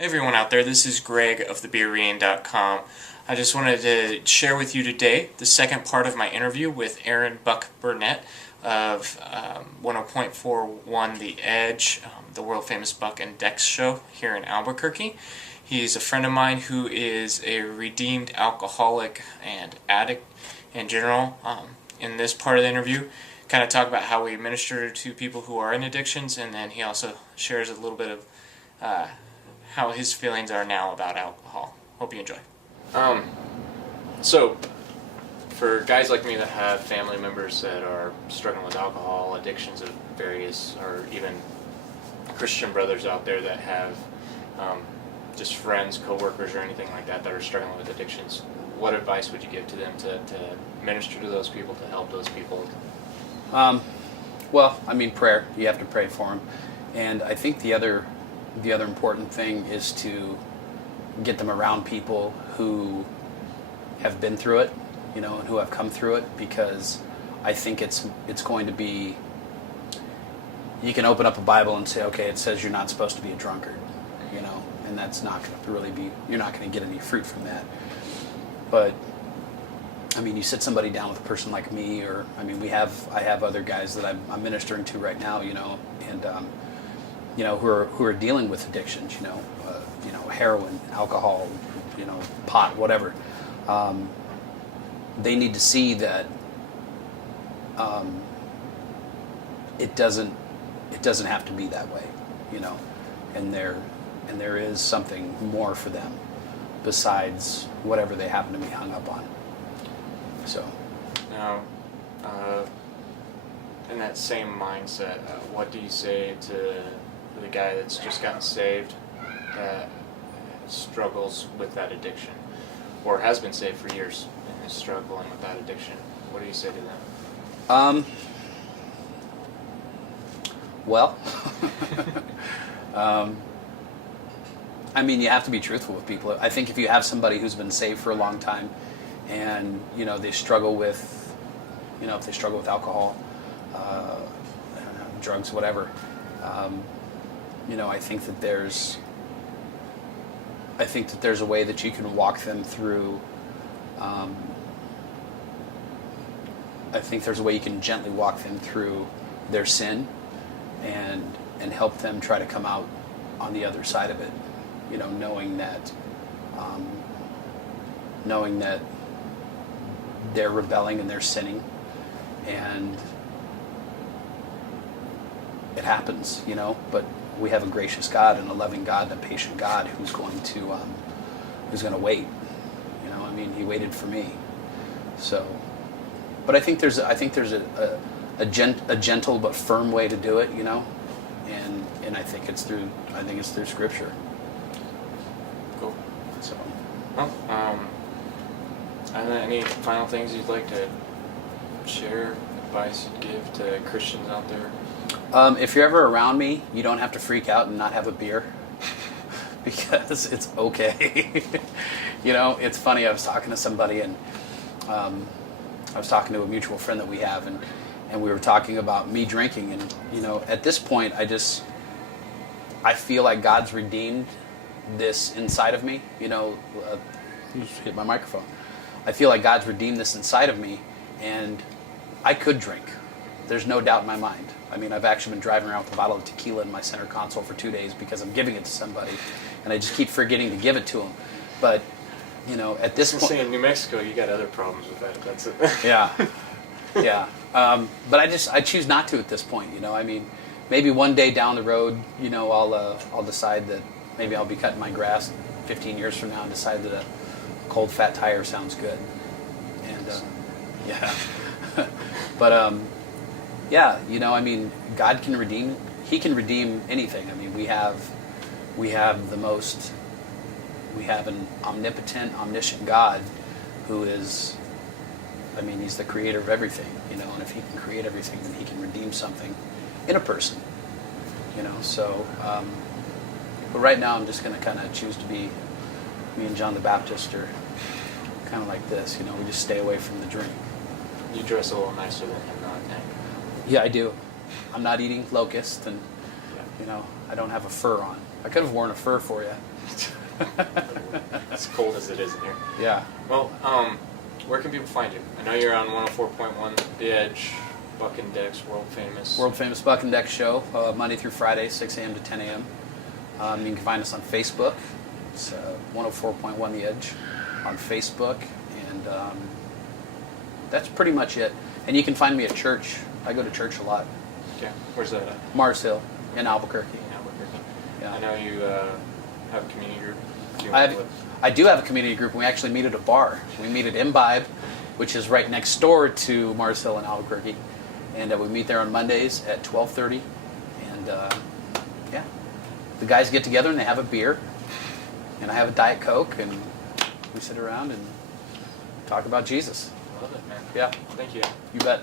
Hey everyone out there, this is Greg of theBeerean.com. I just wanted to share with you today the second part of my interview with Aaron Buck Burnett of 10.41 The Edge, the world famous Buck and Dex show here in Albuquerque. He's a friend of mine who is a redeemed alcoholic and addict in general. In this part of the interview, kind of talk about how we minister to people who are in addictions, and then he also shares a little bit of how his feelings are now about alcohol. Hope you enjoy. So, for guys like me that have family members that are struggling with alcohol, addictions of various, or even Christian brothers out there that have just friends, coworkers, or anything like that that are struggling with addictions, what advice would you give to them to minister to those people, to help those people? Well, I mean, prayer. You have to pray for them. And I think the other important thing is to get them around people who have been through it, and who have come through it, because I think it's going to be, you can open up a Bible and say, okay, it says you're not supposed to be a drunkard, and that's not going to really be, you're not going to get any fruit from that. But I mean, you sit somebody down with a person like me, or I mean, I have other guys that I'm ministering to right now, and who are dealing with addictions, heroin, alcohol, pot, whatever. They need to see that it doesn't have to be that way, and there is something more for them besides whatever they happen to be hung up on. So Now, in that same mindset, what do you say to the guy that's just gotten saved that struggles with that addiction, or has been saved for years and is struggling with that addiction? What do you say to them? Well, I mean, you have to be truthful with people. I think if you have somebody who's been saved for a long time, and they struggle with, if they struggle with alcohol, drugs, whatever, I think that there's a way that you can walk them through. I think there's a way you can gently walk them through their sin, and help them try to come out on the other side of it. Knowing that they're rebelling and they're sinning, and it happens, but we have a gracious God and a loving God and a patient God who's going to wait. I mean, he waited for me. So, but I think there's a gentle but firm way to do it, and I think it's through Scripture. Cool. So, well, any final things you'd like to share, advice you'd give to Christians out there? If you're ever around me, you don't have to freak out and not have a beer, because it's okay. It's funny, I was talking to somebody, and I was talking to a mutual friend that we have, and we were talking about me drinking, and at this point I feel like God's redeemed this inside of me. Just hit my microphone. I feel like God's redeemed this inside of me, and I could drink. There's no doubt in my mind. I mean, I've actually been driving around with a bottle of tequila in my center console for 2 days because I'm giving it to somebody, and I just keep forgetting to give it to them. But, at this point... in New Mexico, you got other problems with that. That's it. Yeah. But I choose not to at this point, I mean, maybe one day down the road, I'll decide that maybe I'll be cutting my grass 15 years from now and decide that a cold fat tire sounds good. And, yeah. But, yeah, I mean, God can redeem. He can redeem anything. I mean, we have an omnipotent, omniscient God who is, I mean, he's the creator of everything, and if he can create everything, then he can redeem something in a person, so, but right now I'm just going to kind of choose to be, me and John the Baptist are kind of like this, we just stay away from the drink. You dress a little nicer than him, not Nick. Yeah, I do. I'm not eating locusts, and I don't have a fur on. I could have worn a fur for you. As cold as it is in here. Yeah. Well, where can people find you? I know you're on 104.1 The Edge, Buck and Deck's world famous. World famous Buck and Deck show, Monday through Friday, 6 a.m. to 10 a.m. You can find us on Facebook. It's 104.1 The Edge on Facebook, and that's pretty much it. And you can find me at church. I go to church a lot. Okay. Where's that at? Mars Hill in Albuquerque. In Albuquerque. Yeah. I know you have a community group. I do have a community group, and we actually meet at a bar. We meet at Imbibe, which is right next door to Mars Hill in Albuquerque. And we meet there on Mondays at 12:30. And yeah, the guys get together and they have a beer. And I have a Diet Coke, and we sit around and talk about Jesus. I love it, man. Yeah. Thank you. You bet.